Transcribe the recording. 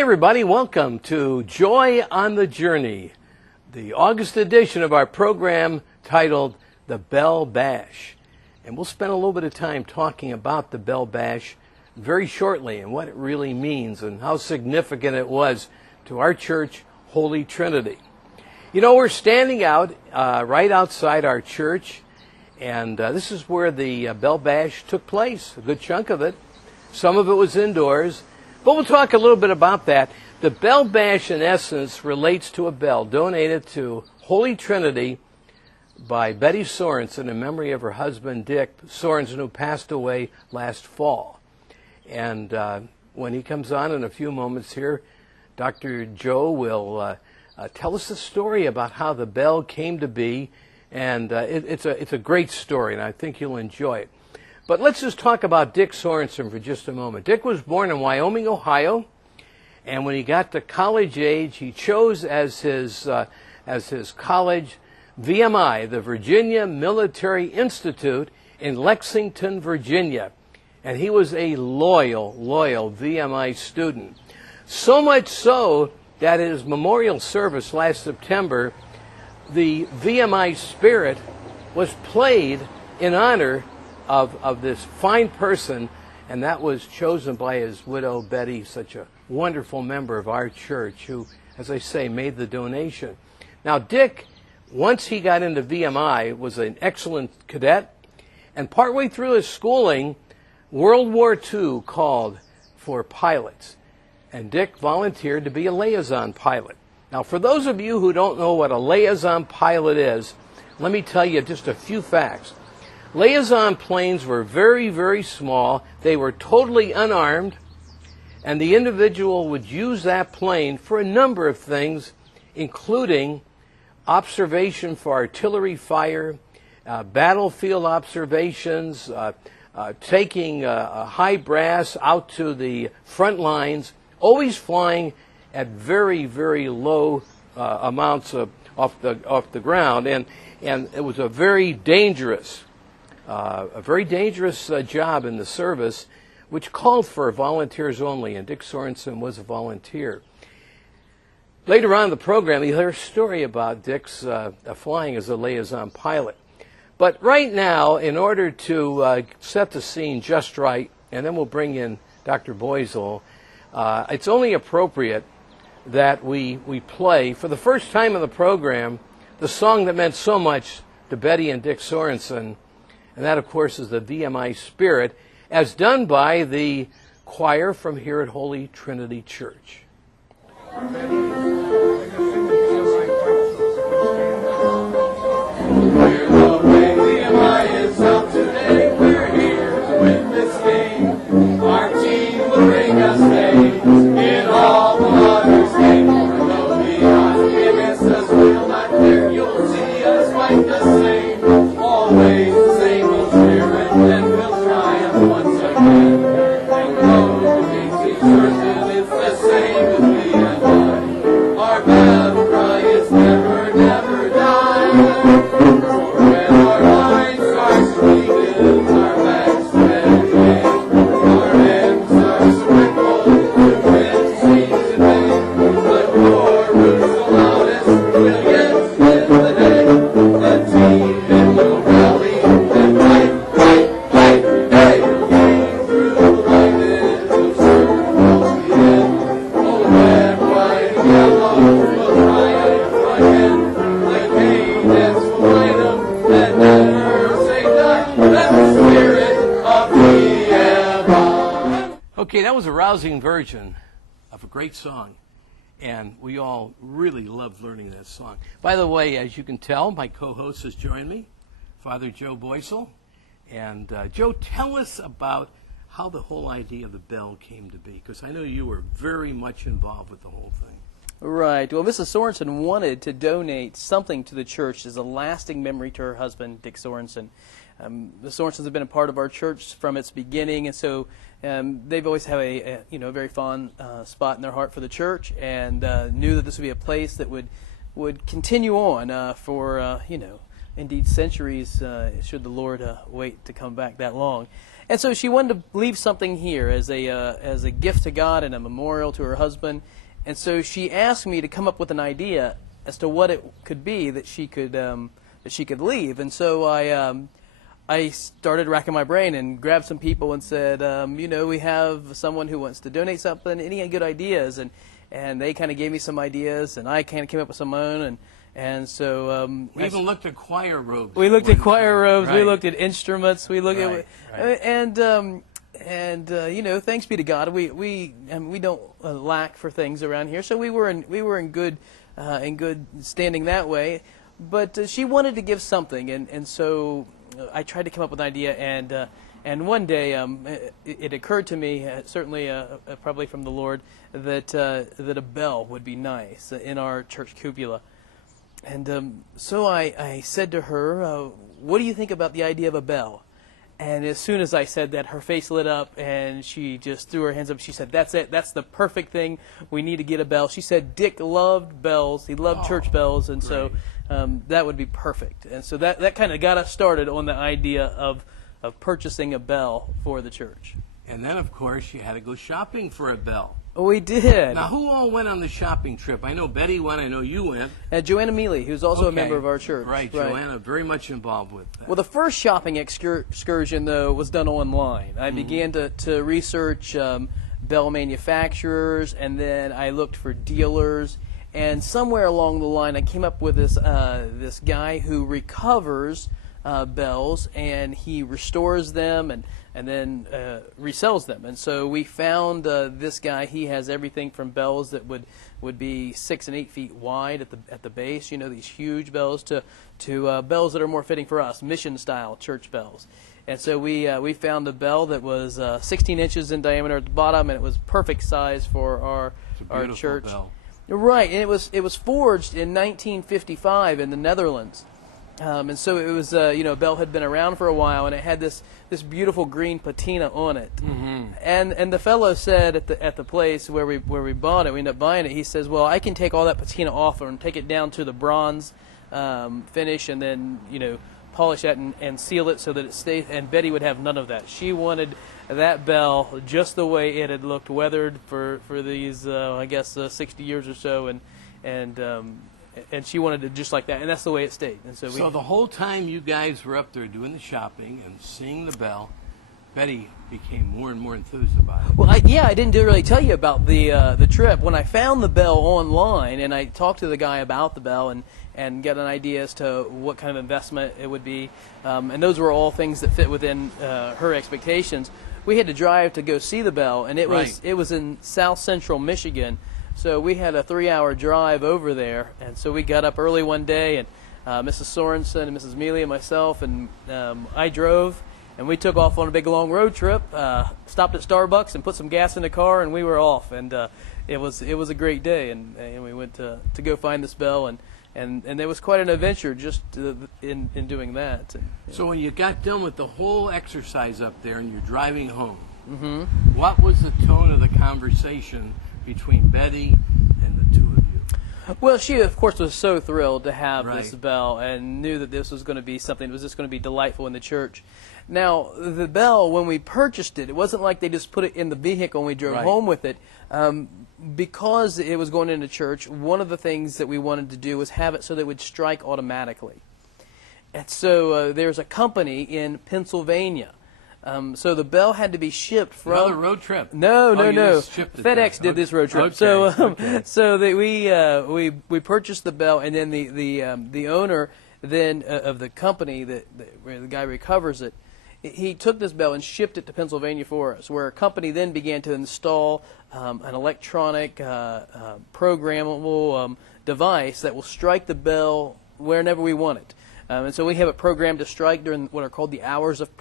Hi everybody, welcome to Joy on the Journey, the August edition of our program titled The Bell Bash. And we'll spend a little bit of time talking about the Bell Bash very shortly and what it really means and how significant it was to our church, Holy Trinity. You know, we're standing out right outside our church, and this is where the Bell Bash took place, a good chunk of it. Some of it was indoors, but we'll talk a little bit about that. The Bell Bash, in essence, relates to a bell donated to Holy Trinity by Betty Sorensen in memory of her husband, Dick Sorensen, who passed away last fall. And when he comes on in a few moments here, Dr. Joe will tell us the story about how the bell came to be, and it's a great story, and I think you'll enjoy it. But let's just talk about Dick Sorensen for just a moment. Dick was born in Wyoming, Ohio, and when he got to college age, he chose as his college VMI, the Virginia Military Institute in Lexington, Virginia. And he was a loyal VMI student. So much so that at his memorial service last September, the VMI Spirit was played in honor of this fine person, and that was chosen by his widow, Betty, such a wonderful member of our church who, as I say, made the donation. Now, Dick, once he got into VMI, was an excellent cadet, and partway through his schooling, World War II called for pilots, and Dick volunteered to be a liaison pilot. Now, for those of you who don't know what a liaison pilot is, let me tell you just a few facts. Liaison planes were very, very small. They were totally unarmed, and the individual would use that plane for a number of things, including observation for artillery fire, battlefield observations, taking high brass out to the front lines, always flying at very, very low amounts off the ground, and it was a very dangerous job in the service, which called for volunteers only, and Dick Sorensen was a volunteer. Later on in the program, you'll hear a story about Dick's flying as a liaison pilot. But right now, in order to set the scene just right, and then we'll bring in Dr. Boisel, it's only appropriate that we play, for the first time in the program, the song that meant so much to Betty and Dick Sorensen, and that, of course, is the VMI Spirit, as done by the choir from here at Holy Trinity Church. Okay, that was a rousing version of a great song, and we all really loved learning that song. By the way, as you can tell, my co-host has joined me, Father Joe Boisel. And Joe, tell us about how the whole idea of the bell came to be, because I know you were very much involved with the whole thing. Right. Well, Mrs. Sorensen wanted to donate something to the church as a lasting memory to her husband, Dick Sorensen. The Sorensens have been a part of our church from its beginning, and so they've always had a very fond spot in their heart for the church, and knew that this would be a place that would continue on for indeed centuries, should the Lord wait to come back that long. And so she wanted to leave something here as a gift to God and a memorial to her husband. And so she asked me to come up with an idea as to what it could be that she could leave. And so I started racking my brain and grabbed some people and said, we have someone who wants to donate something. Any good ideas? And they kind of gave me some ideas, and I kind of came up with some own. And so we even looked at choir robes. We looked at choir robes. Right. We looked at instruments. We looked Right. and thanks be to God, we don't lack for things around here. So we were in good standing that way. But she wanted to give something, and so I tried to come up with an idea. And one day it occurred to me, certainly probably from the Lord, that a bell would be nice in our church cupola. And so I said to her, what do you think about the idea of a bell? And as soon as I said that, her face lit up, and she just threw her hands up. She said, that's it. That's the perfect thing. We need to get a bell. She said Dick loved bells. He loved church bells, and so that would be perfect. And so that kind of got us started on the idea of purchasing a bell for the church. And then, of course, you had to go shopping for a bell. We did. Now, who all went on the shopping trip? I know Betty went. I know you went. Joanna Mealy, who's also a member of our church. Right, Joanna, very much involved with that. Well, the first shopping excursion, though, was done online. I began to research bell manufacturers, and then I looked for dealers. And somewhere along the line, I came up with this guy who recovers bells, and he restores them and then resells them. And so we found this guy. He has everything from bells that would be 6 and 8 feet wide at the base, these huge bells, to bells that are more fitting for us, mission style church bells. And so we found a bell that was 16 inches in diameter at the bottom, and it was perfect size for our church. Bell. Right, and it was forged in 1955 in the Netherlands. And so it was, a bell had been around for a while, and it had this beautiful green patina on it. Mm-hmm. And the fellow said at the place where we bought it, we ended up buying it. He says, "Well, I can take all that patina off and take it down to the bronze finish, and then polish that and seal it so that it stays." And Betty would have none of that. She wanted that bell just the way it had looked, weathered for these 60 years or so, and she wanted it just like that, and that's the way it stayed. And so the whole time you guys were up there doing the shopping and seeing the bell, Betty became more and more enthused about it. Well, I didn't really tell you about the trip. When I found the bell online, and I talked to the guy about the bell and got an idea as to what kind of investment it would be, and those were all things that fit within her expectations. We had to drive to go see the bell, and it was in South Central Michigan. So we had a 3-hour drive over there, and so we got up early one day, and Mrs. Sorensen and Mrs. Mealy and myself, and I drove, and we took off on a big long road trip, stopped at Starbucks and put some gas in the car, and we were off. And it was a great day, and we went to go find this bell, and it was quite an adventure just in doing that. So when you got done with the whole exercise up there and you're driving home, what was the tone of the conversation between Betty and the two of you? Well, she, of course, was so thrilled to have this Right. bell and knew that this was going to be something that was just going to be delightful in the church. Now, the bell, when we purchased it, it wasn't like they just put it in the vehicle and we drove Right. home with it. Because it was going into church, one of the things that we wanted to do was have it so that it would strike automatically. And so there's a company in Pennsylvania. So the bell had to be shipped from... Another road trip? No. You just shipped it FedEx there. did this road trip. Okay. So we purchased the bell, and then the owner then of the company where the guy recovers it, he took this bell and shipped it to Pennsylvania for us, where a company then began to install an electronic programmable device that will strike the bell whenever we want it. And so we have it programmed to strike during what are called the hours of